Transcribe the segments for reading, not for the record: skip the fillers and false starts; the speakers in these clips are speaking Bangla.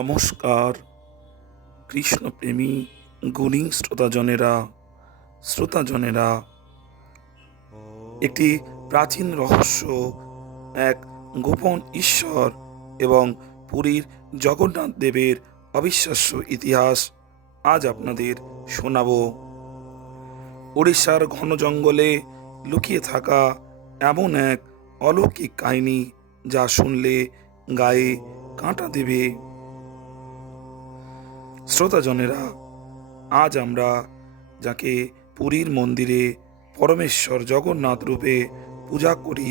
নমস্কার। কৃষ্ণপ্রেমী গুণী শ্রোতাজনেরা, একটি প্রাচীন রহস্য, এক গোপন ঈশ্বর এবং পুরীর জগন্নাথ দেবের অবিশ্বাস্য ইতিহাস আজ আপনাদের শোনাব। ওড়িশার ঘন জঙ্গলে লুকিয়ে থাকা এমন এক অলৌকিক কাহিনী যা শুনলে গায়ে কাঁটা দেবে। শ্রোতাজনেরা, আজ আমরা যাকে পুরীর মন্দিরে পরমেশ্বর জগন্নাথ রূপে পূজা করি,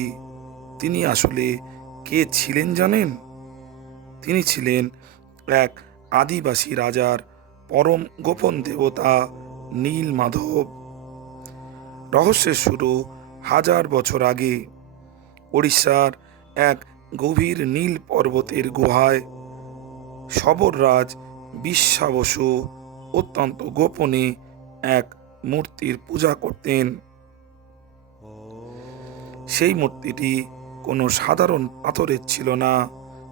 তিনি আসলে কে ছিলেন জানেন? তিনি ছিলেন এক আদিবাসী রাজার পরম গোপন দেবতা নীল মাধব। রহস্যের শুরু হাজার বছর আগে ওড়িশার এক গভীর নীল পর্বতের গুহায় শবররাজ বিশ্বা বসু অত্যন্ত গোপনে এক মূর্তির পূজা করতেন। সেই মূর্তিটি কোনো সাধারণ পাথরের ছিল না,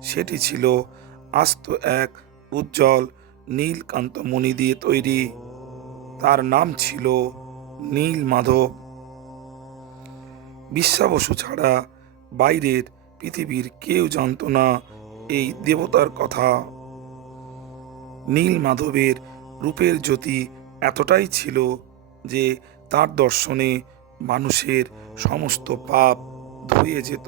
সেটি ছিল আস্ত এক উজ্জ্বল নীলকান্ত মণি দিয়ে তৈরি। তার নাম ছিল নীল মাধব। বিশ্বা বসু ছাড়া বাইরের পৃথিবীর কেউ জানত না এই দেবতার কথা। নীল মাধবের রূপের জ্যোতি এতটাই ছিল যে তার দর্শনে মানুষের সমস্ত পাপ ধুয়ে যেত।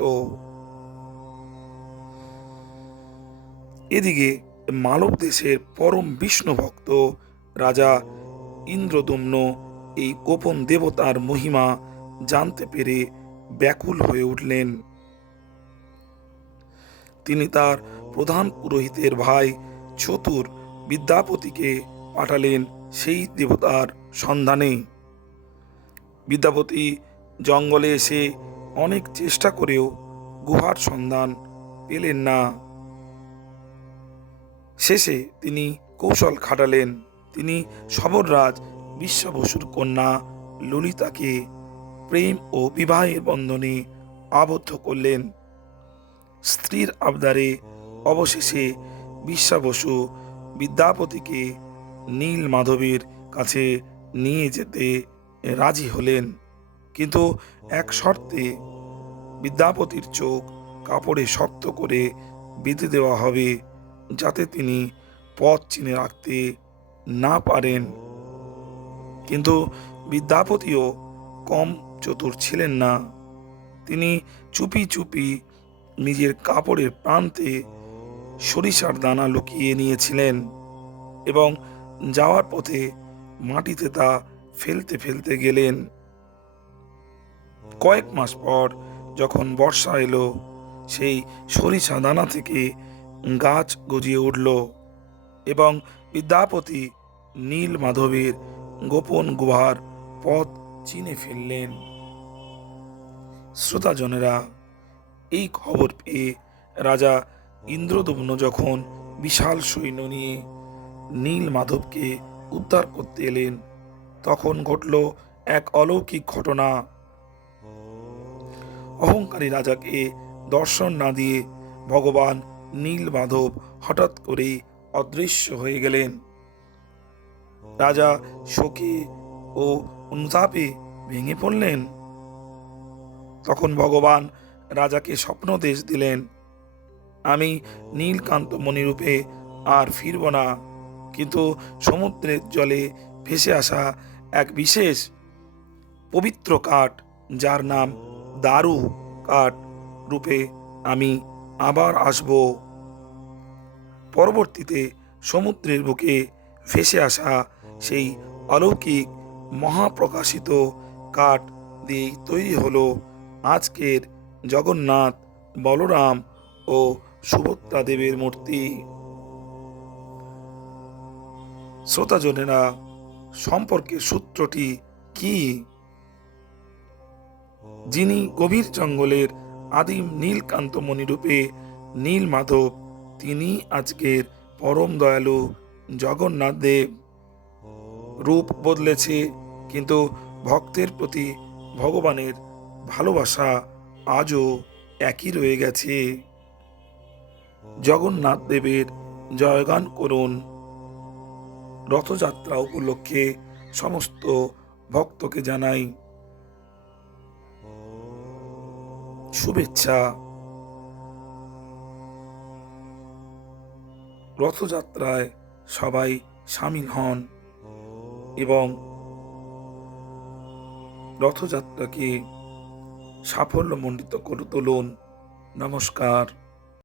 এদিকে মালব দেশের পরম বিষ্ণু ভক্ত রাজা ইন্দ্রদম্ন এই গোপন দেবতার মহিমা জানতে পেরে ব্যাকুল হয়ে উঠলেন। তিনি তার প্রধান পুরোহিতের ভাই চতুর বিদ্যাপতিকে পাঠালেন সেই দেবতার সন্ধানে। বিদ্যাপতি জঙ্গলে এসে অনেক চেষ্টা করেও গুহার সন্ধান পেলেন না। শেষে তিনি কৌশল খাটালেন। তিনি শবররাজ বিশ্বা বসুর কন্যা ললিতাকে প্রেম ও বিবাহের বন্ধনে আবদ্ধ করলেন। স্ত্রীর আবদারে অবশেষে বিশ্বা বসু বিদ্যাপতিকে নীল মাধবের কাছে নিয়ে যেতে রাজি হলেন, কিন্তু এক শর্তে, বিদ্যাপতির চোখ কাপড়ে শক্ত করে বেঁধে দেওয়া হবে যাতে তিনি পথ চিনে রাখতে না পারেন। কিন্তু বিদ্যাপতিও কম চতুর ছিলেন না। তিনি চুপি চুপি নিজের কাপড়ের প্রান্তে সরিষার দানা লুকিয়ে নিয়েছিলেন এবং যাওয়ার পথে মাটিতে তা ফেলতে ফেলতে গেলেন। কয়েক মাস পর যখন বর্ষা এলো, সেই সরিষা দানা থেকে গাছ গজিয়ে উঠল এবং বিদ্যাপতি নীল মাধবের গোপন গুহার পথ চিনে ফেললেন। শ্রোতাজনেরা, এই খবর পেয়ে রাজা ইন্দ্রদম্ন যখন বিশাল সৈন্য নিয়ে নীল মাধবকে উদ্ধার করতে এলেন, তখন ঘটল এক অলৌকিক ঘটনা। অহংকারী রাজাকে দর্শন না দিয়ে ভগবান নীল মাধব হঠাৎ করেই অদৃশ্য হয়ে গেলেন। রাজা শোকে ও অনুতাপে ভেঙে পড়লেন। তখন ভগবান রাজাকে স্বপ্নদেশ দিলেন, আমি নীলকান্ত মণিরূপে আর ফিরব না, কিন্তু সমুদ্রের জলে ভেসে আসা এক বিশেষ পবিত্র কাঠ, যার নাম দারু কাঠ রূপে আমি আবার আসব। পরবর্তীতে সমুদ্রের বুকে ভেসে আসা সেই অলৌকিক মহাপ্রকাশিত কাঠ দিয়েই তৈরি হলো আজকের জগন্নাথ, বলরাম ও সুভদ্রা দেবের মূর্তি। শ্রোতাজনেরা, সম্পর্কের সূত্রটি কি? যিনি গভীর জঙ্গলের আদিম নীলকান্ত মণিরূপে নীল মাধব, তিনি আজকের পরম দয়ালু জগন্নাথ দেব। রূপ বদলেছে, কিন্তু ভক্তের প্রতি ভগবানের ভালোবাসা আজও একই রয়ে গেছে। জগন্নাথ দেবের জয়গান করুন। রথযাত্রা উপলক্ষে সমস্ত ভক্তকে জানাই শুভেচ্ছা। রথযাত্রায় সবাই সামিল হন এবং রথযাত্রাকে সাফল্যমণ্ডিত করে তুলুন। নমস্কার।